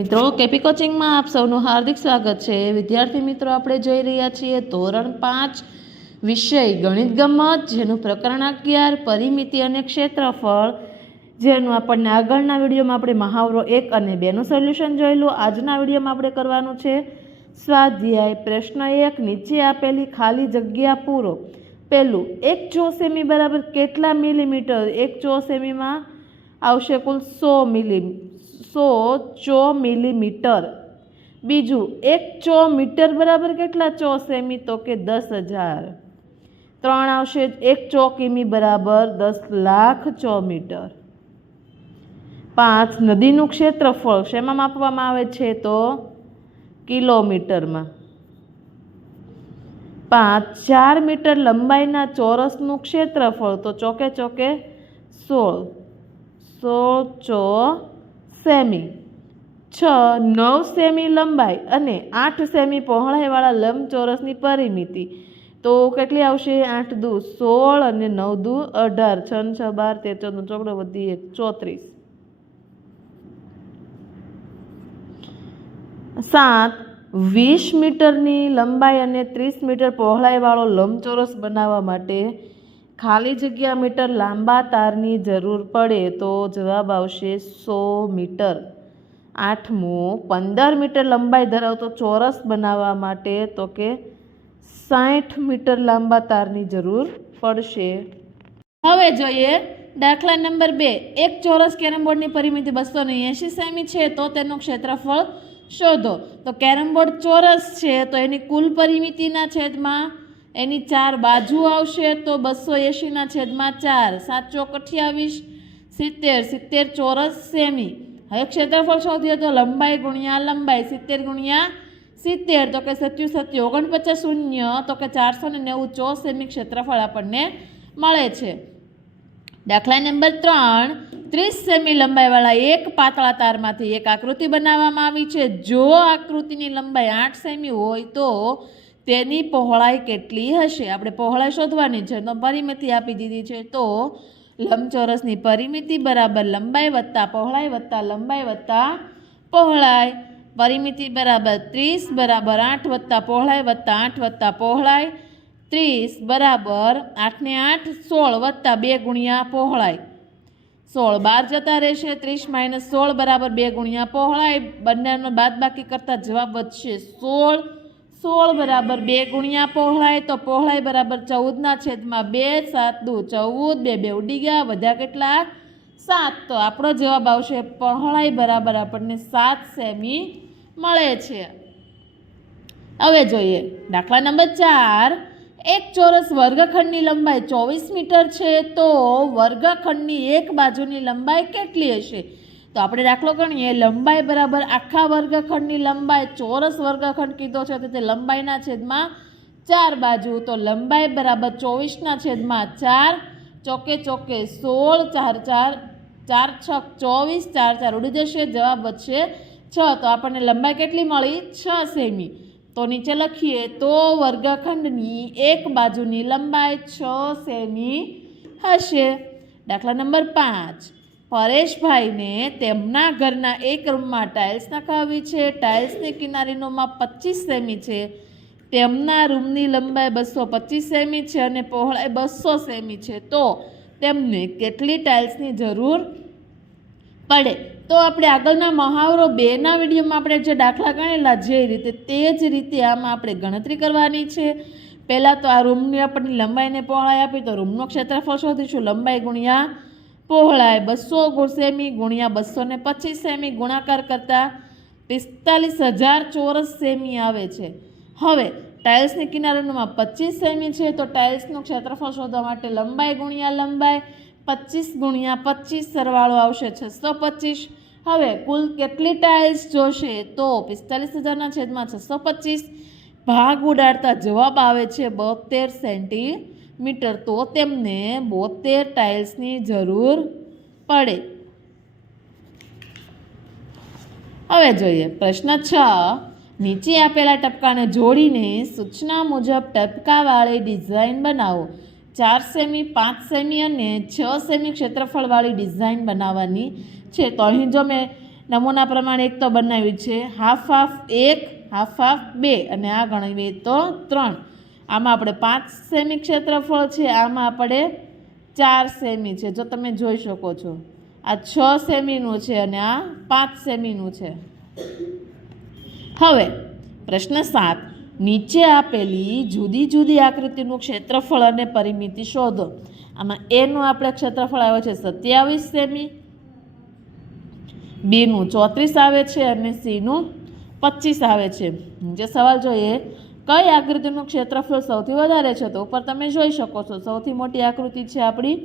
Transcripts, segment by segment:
મિત્રો કેપી કોચિંગમાં આપ સૌનું હાર્દિક સ્વાગત છે। વિદ્યાર્થી મિત્રો આપણે જોઈ રહ્યા છીએ ધોરણ 5 વિષય ગણિત ગમત, જેનું પ્રકરણ 11 પરિમિતિ અને ક્ષેત્રફળ, જેનું આપણને આગળના વિડીયોમાં આપણે મહાવરો 1 અને 2 નું સોલ્યુશન જોયેલું। આજના વિડીયોમાં આપણે કરવાનું છે સ્વાધ્યાય પ્રશ્ન 1, નીચે આપેલી ખાલી જગ્યા પૂરો। પહેલું, 1 ચોસેમી બરાબર કેટલા મિલીમીટર? 1 ચોસેમીમાં આવશે કુલ 100 મિલીમીટર। બીજું, 1 ચો મીટર બરાબર કેટલા ચોસેમી? તો કે 10,000। 3 આવશે 1 ચોકીમી બરાબર 10 લાખ ચોમીટર। 5, નદીનું ક્ષેત્રફળ શેમાં માપવામાં આવે છે? તો કિલોમીટરમાં। 5, 4 મીટર લંબાઈના ચોરસનું ક્ષેત્રફળ, તો ચોકે ચોકે 16 ચોસેમી। 6, 9 સેમી લંબાઈ અને 8 સેમી પહોળાઈવાળા લંબચોરસની પરિમિતિ, તો કેટલી આવશે? 8 દુ 16 અને 9 દુ 18, 6 6 12 13 14 ચોકડો વધી 1 34। 7, 20 મીટરની લંબાઈ અને 30 મીટર પહોળાઈવાળો લંબચોરસ બનાવવા માટે ખાલી જગ્યા મીટર લાંબા તારની જરૂર પડે, તો જવાબ આવશે 100 મીટર। 8મું, 15 મીટર લંબાઈ ધરાવતો ચોરસ બનાવવા માટે તો કે 60 મીટર લાંબા તારની જરૂર પડશે। હવે જોઈએ દાખલા નંબર 2। એક ચોરસ કેરમબોર્ડની પરિમિતિ 280 સેમી છે, તો તેનું ક્ષેત્રફળ શોધો। તો કેરમબોર્ડ ચોરસ છે, તો એની કુલ પરિમિતિના છેદમાં એની 4 બાજુ આવશે, તો 280 ના છેદમાં 4, 7 ચોક 28, 70, 70 ચોરસ સેમી। હવે ક્ષેત્રફળ શોધીએ તો લંબાઈ ગુણ્યા લંબાઈ, 70 ગુણ્યા 70, તો કે 70 49 શૂન્ય, તો કે 490 ચોસેમી ક્ષેત્રફળ આપણને મળે છે। દાખલા નંબર 3, 30 સેમી લંબાઈવાળા એક પાતળા તારમાંથી એક આકૃતિ બનાવવામાં આવી છે। જો આકૃતિની લંબાઈ 8 સેમી હોય તો તેની પહોળાઈ કેટલી હશે? આપણે પહોળાઈ શોધવાની છે, તો પરિમિતિ આપી દીધી છે, તો લંબચોરસની પરિમિતિ બરાબર લંબાઈ વત્તા પહોળાઈ વત્તા લંબાઈ વત્તા પહોળાઈ। પરિમિતિ બરાબર 30 બરાબર 8 વત્તા પહોળાઈ વત્તા 8 વત્તા પહોળાઈ, 30 બરાબર 8 ને 8 16 વત્તા 2 ગુણ્યા પહોળાઈ, 16 બાર જતા રહેશે, 30 માઇનસ 16 બરાબર 2 ગુણ્યા પહોળાઈ, બંનેનો બાદબાકી કરતા જવાબ વધશે 16, 16 બરાબર 2 ગુણ્યા પહોળાઈ, તો પહોળાઈ બરાબર 14 ના છેદમાં 2, 7 દુ 14, 2 2 ઉડી ગયા, વધ્યા કેટલા? 7, તો આપણો જવાબ આવશે પહોળાઈ બરાબર આપણને 7 સેમી મળે છે। હવે જોઈએ દાખલા નંબર 4। એક ચોરસ વર્ગખંડની લંબાઈ 24 મીટર છે, તો વર્ગખંડની એક બાજુની લંબાઈ કેટલી હશે? તો આપણે દાખલો ગણીએ, લંબાઈ બરાબર આખા વર્ગખંડની લંબાઈ, ચોરસ વર્ગખંડ કીધો છે, તો તે લંબાઈના છેદમાં 4 બાજુ, તો લંબાઈ બરાબર 24 ના છેદમાં 4, ચોકે ચોકે 16, 4 4 4 6 24, 4 4 ઉડી જશે, જવાબ વધશે 6, તો આપણને લંબાઈ કેટલી મળી? 6 સેમી। તો નીચે લખીએ તો વર્ગખંડની એક બાજુની લંબાઈ 6 સેમી હશે। દાખલા નંબર 5। પરેશભાઈને તેમના ઘરના એક રૂમમાં ટાઇલ્સ નખાવી છે। ટાઇલ્સની કિનારીનું માપ 25 સેમી છે। તેમના રૂમની લંબાઈ 225 સેમી છે અને પહોળાઈ 200 સેમી છે, તો તેમને કેટલી ટાઇલ્સની જરૂર પડે? તો આપણે આગળના મહાવરો 2 ના વિડીયોમાં આપણે જે દાખલા ગણેલા જે રીતે, તે જ રીતે આમાં આપણે ગણતરી કરવાની છે। પહેલાં તો આ રૂમની આપણને લંબાઈને પહોળાઈ આપી, તો રૂમનું ક્ષેત્રફળ શોધીશું, લંબાઈ ગુણ્યા પહોળાઈ 200 સેમી ગુણ્યા 225 સેમી, ગુણાકાર કરતાં 45,000 ચોરસ સેમી આવે છે। હવે ટાઇલ્સની કિનારીનું માપ 25 સેમી છે, તો ટાઇલ્સનું ક્ષેત્રફળ શોધવા માટે લંબાઈ ગુણ્યા લંબાઈ 25 ગુણ્યા 25, સરવાળો આવશે 625। હવે કુલ કેટલી ટાઇલ્સ જોશે? તો 45,000 ના છેદમાં 625, ભાગ ઉડાડતા જવાબ આવે છે 72 સેન્ટીમીટર, તો તેમને 72 ટાઇલ્સની જરૂર પડે। હવે જોઈએ પ્રશ્ન 6। નીચે આપેલા ટપકાને જોડીને સૂચના મુજબ ટપકાવાળી ડિઝાઇન બનાવો। 4 સેમી 5 સેમી અને 6 સેમી ક્ષેત્રફળવાળી ડિઝાઇન બનાવવાની છે। તો અહીં જો મેં નમૂના પ્રમાણે એક તો બનાવ્યું છે, હાફ હાફ 1, હાફ હાફ 2 અને આ ગણીએ તો 3. આમાં આપણે 5 સેમી ક્ષેત્રફળ છે, આમાં આપણે 4 સેમી છે. જો તમે જોઈ શકો છો, આ 6 સેમીનું છે અને આ 5 સેમીનું છે. હવે પ્રશ્ન 7, નીચે આપેલી જુદી જુદી આકૃતિનું ક્ષેત્રફળ અને પરિમિતિ શોધો. આમાં એનું આપણે ક્ષેત્રફળ આવે છે 27 સેમી, બીનું 34 આવે છે અને સીનું 25 આવે છે. જે સવાલ જોઈએ, કઈ આકૃતિનું ક્ષેત્રફળ સૌથી વધારે છે? તો ઉપર તમે જોઈ શકો છો, સૌથી મોટી આકૃતિ છે આપણી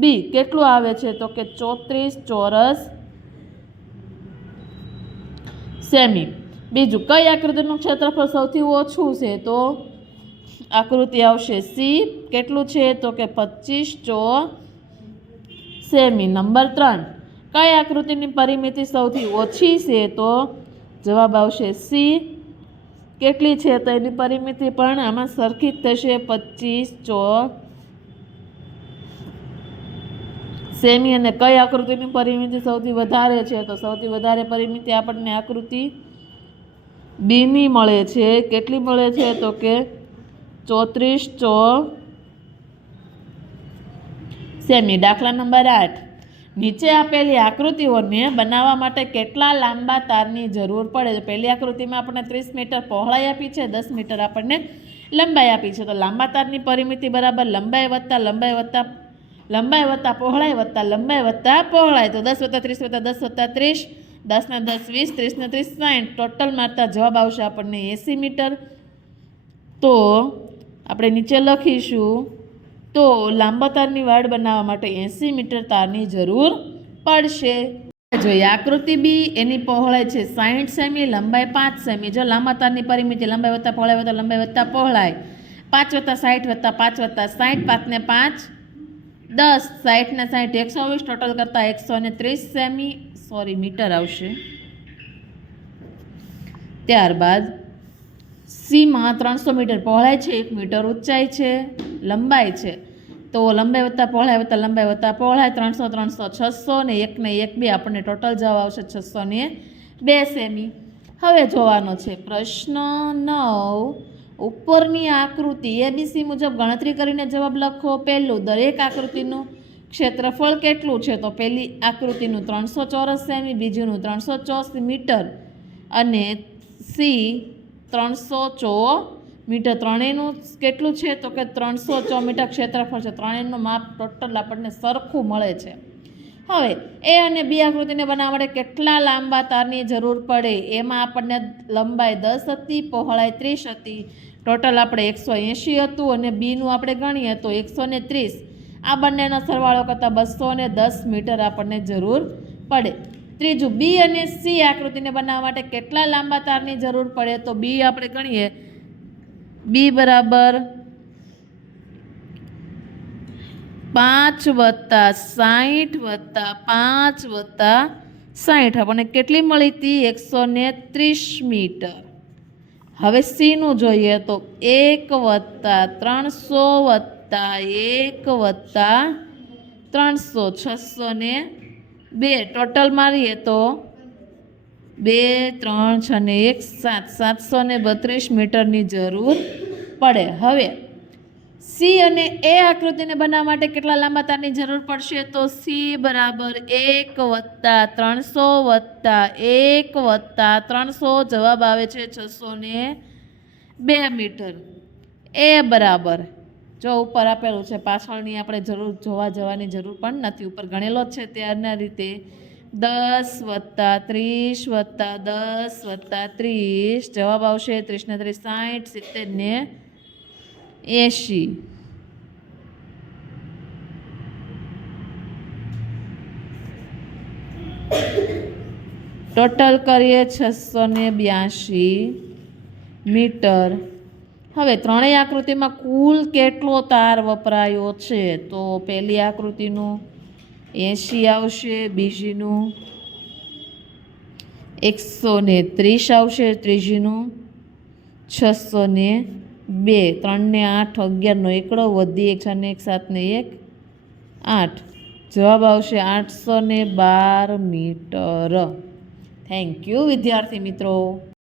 બી. કેટલું આવે છે? તો કે 34 ચોરસ સેમી. બીજું, કઈ આકૃતિનું ક્ષેત્રફળ સૌથી ઓછું છે? તો આકૃતિ આવશે સી. કેટલું છે? તો કે 25 સેમી. નંબર 3, કઈ આકૃતિની પરિમિતિ સૌથી ઓછી છે? તો જવાબ આવશે સી. કેટલી છે? તો એની પરિમિતિ પણ આમાં સરખી જ થશે, 25 સેમી. અને કઈ આકૃતિની પરિમિતિ સૌથી વધારે છે? તો સૌથી વધારે પરિમિતિ આપણને આકૃતિ બીની મળે છે. કેટલી મળે છે? તો કે 34 સેમી. દાખલા નંબર 8, નીચે આપેલી આકૃતિઓને બનાવવા માટે કેટલા લાંબા તારની જરૂર પડે? તો પહેલી આકૃતિમાં આપણને 30 મીટર પહોળાઈ આપી છે, 10 મીટર આપણને લંબાઈ આપી છે. તો લાંબા તારની પરિમિતિ બરાબર લંબાઈ વત્તા પહોળાઈ વત્તા લંબાઈ વત્તા પહોળાઈ. તો 10 + 30 + 10 + 30, 10 ને 10 20, 30 ને 30 60. ટોટલ મારતા જવાબ આવશે આપણને 80 મીટર. તો આપણે નીચે લખીશું, તો લાંબા તારની વાડ બનાવવા માટે 80 મીટર તારની જરૂર પડશે. જોઈએ આકૃતિ બી, એની પહોળાઈ છે 60 સેમી, લંબાઈ 5 સેમી. જો લાંબા તારની પરિમિતિ લંબાઈ વત્તા પહોળાઈ વત્તા લંબાઈ વત્તા પહોળાઈ 5 + 60 + 5 + 60, 5 ને 5 10, 60 ને 60 120, ટોટલ કરતાં 130 સેમી મીટર આવશે. ત્યારબાદ સીમાં 300 મીટર પહોળાઈ છે, 1 મીટર ઊંચાઈ છે, લંબાઈ છે. તો લંબાઈ વત્તા પહોળાઈ વત્તા લંબાઈ વત્તા પહોળાઈ 300 300 600 ને 1 ને 1 2, આપણને ટોટલ જવાબ આવશે 602 સેમી. હવે જોવાનો છે પ્રશ્ન 9, ઉપરની આકૃતિ એબીસી મુજબ ગણતરી કરીને જવાબ લખો. પહેલું, દરેક આકૃતિનું ક્ષેત્રફળ કેટલું છે? તો પહેલી આકૃતિનું 300 ચોરસ સેમી, બીજીનું 384 મીટર અને સી 304 મીટર. ત્રણેયનું કેટલું છે? તો કે 304 મીટર ક્ષેત્રફળ છે. ત્રણેયનું માપ ટોટલ આપણને સરખું મળે છે. હવે એ અને બી આકૃતિને બનાવવા માટે કેટલા લાંબા તારની જરૂર પડે? એમાં આપણને લંબાઈ 10 હતી, પહોળાઈ 30 હતી, ટોટલ આપણે 180 હતું અને બીનું આપણે ગણીએ તો 130. આ બંનેનો સરવાળો કરતાં 210 મીટર આપણને જરૂર પડે. ત્રીજું, બી અને સી આકૃતિને બનાવવા માટે કેટલા લાંબા તારની જરૂર પડે? તો બી આપણે ગણીએ, બી બરાબર 5 + 60 + 5 + 60, આપણને કેટલી મળી હતી? 130 મીટર. હવે સીનું જોઈએ તો 1 + 300 + 1 + 300, 602. ટોટલ મારીએ તો 2 3 6 ને 1 7, 732 મીટરની જરૂર પડે. હવે સી અને એ આકૃતિને બનાવવા માટે કેટલા લાંબા તારની જરૂર પડશે? તો સી બરાબર 1 + 300 + 1 + 300, જવાબ આવે છે 602 મીટર. એ બરાબર, જો ઉપર આપેલું છે, પાછળની આપણે જોવા જવાની જરૂર પણ નથી, ઉપર ગણેલો જ છે ત્યારના રીતે 10 + 30 + 10 + 30, જવાબ આવશે 30 ને 30 60, 70 ને 80. ટોટલ કરીએ 682 મીટર. હવે ત્રણેય આકૃતિમાં કુલ કેટલો તાર વપરાયો છે? તો પહેલી આકૃતિનું 80 આવશે, બીજીનું 130 આવશે, ત્રીજીનું 602, 3 ને 8 11 નો એકડો વધી 1 6 ને 1 7 ને 1 8, જવાબ આવશે 812 મીટર. થેન્ક યુ વિદ્યાર્થી મિત્રો.